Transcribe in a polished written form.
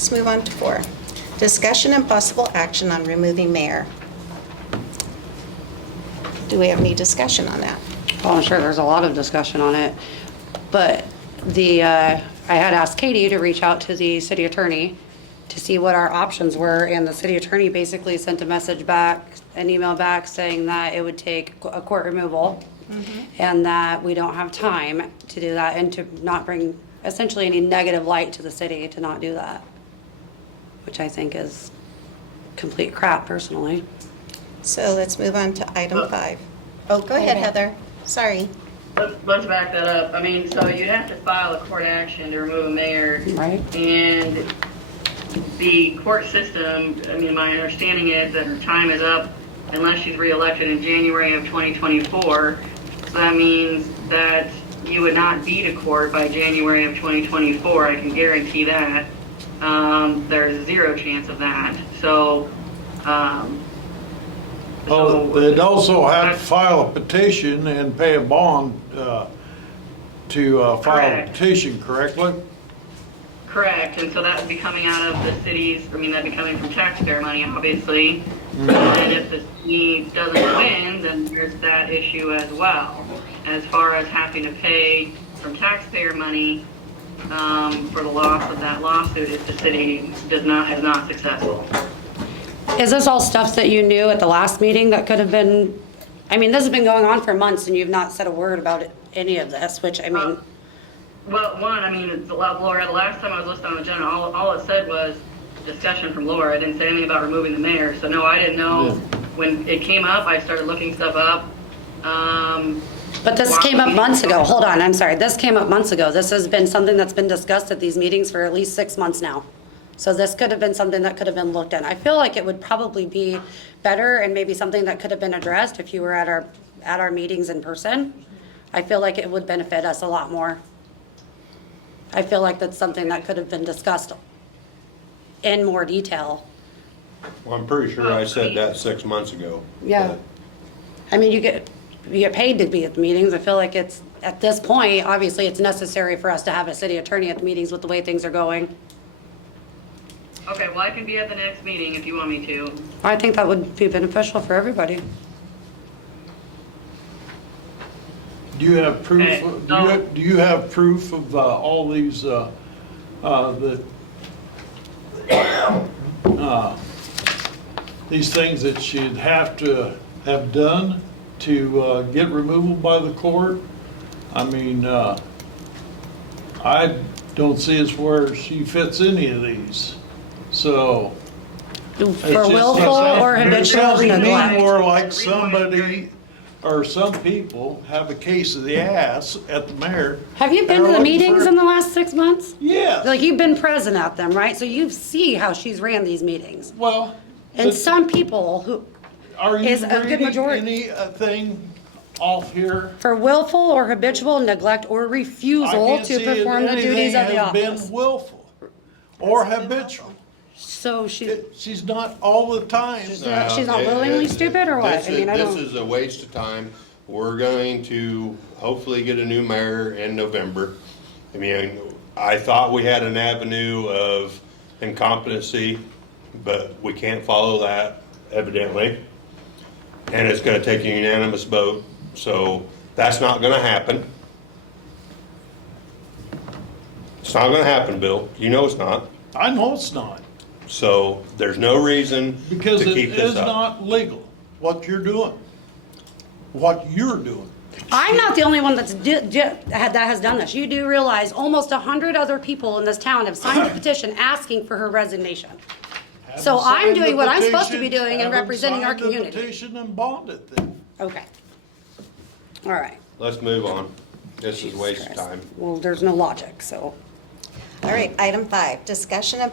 Let's move on to 4. Discussion and possible action on removing mayor. Do we have any discussion on that? Well, I'm sure there's a lot of discussion on it, but I had asked Katie to reach out to the city attorney to see what our options were, and the city attorney basically sent a message back, an email back saying that it would take a court removal and that we don't have time to do that and to not bring essentially any negative light to the city to not do that, which I think is complete crap personally. So let's move on to item 5. Oh, go ahead, Heather. Sorry. Let's back that up. I mean, so you'd have to file a court action to remove a mayor. Right. And the court system, I mean, my understanding is that her time is up unless she's reelected in January of 2024. So that means that you would not be to court by January of 2024. I can guarantee that. There's zero chance of that. So, they'd also have to file a petition and pay a bond to file a Correct. petition, correctly? Correct, and so that would be coming out of the city's, I mean, that'd be coming from taxpayer money, obviously. And if the city doesn't win, then there's that issue as well. As far as having to pay from taxpayer money for the loss of that lawsuit if the city is not successful. Is this all stuff that you knew at the last meeting that could have been, I mean, this has been going on for months and you've not said a word about it, any of this, which I mean. Well, one, I mean, Laura, the last time I was listed on the agenda, all it said was discussion from Laura. It didn't say anything about removing the mayor. So no, I didn't know. When it came up, I started looking stuff up. But this came up months ago. Hold on, I'm sorry. This came up months ago. This has been something that's been discussed at these meetings for at least 6 months now. So this could have been something that could have been looked at. I feel like it would probably be better and maybe something that could have been addressed if you were at our meetings in person. I feel like it would benefit us a lot more. I feel like that's something that could have been discussed in more detail. Well, I'm pretty sure I said that 6 months ago. Yeah. I mean, you get paid to be at the meetings. I feel like it's, at this point, obviously it's necessary for us to have a city attorney at the meetings with the way things are going. Okay, well, I can be at the next meeting if you want me to. I think that would be beneficial for everybody. Do you have proof, Okay, so- do you have proof of all these, these things that she'd have to have done to get removal by the court? I mean, I don't see as where she fits any of these, so. For it's just- willful or it habitual sounds to me neglect. more like somebody, or some people have a case of the ass at the mayor. Have you been to the meetings in the last 6 months? Yes. Like, you've been present at them, right? So you see how she's ran these meetings. Well. And but some people who, are you is a good reading majority- anything off here? for willful or habitual neglect or I refusal can't to see if perform the duties anything of the has office. been willful or habitual. So she's, She's not all the time. she's not willingly stupid or what? I mean, I This don't, is a waste of time. We're going to hopefully get a new mayor in November. I mean, I thought we had an avenue of incompetency, but we can't follow that evidently. And it's gonna take a unanimous vote, so that's not gonna happen. It's not gonna happen, Bill. You know it's not. I know it's not, So there's no reason to because it keep is this up. not legal, what you're doing. What you're doing. I'm not the only one that has done this. You do realize almost 100 other people in this town have signed a petition asking for her resignation. So Haven't I'm signed doing the what I'm supposed to be petition, doing and haven't representing our signed the community. petition and bonded then. Okay. All right. Let's move on. This is a waste of Christ. time. Well, there's no logic, so. All right, item 5, discussion and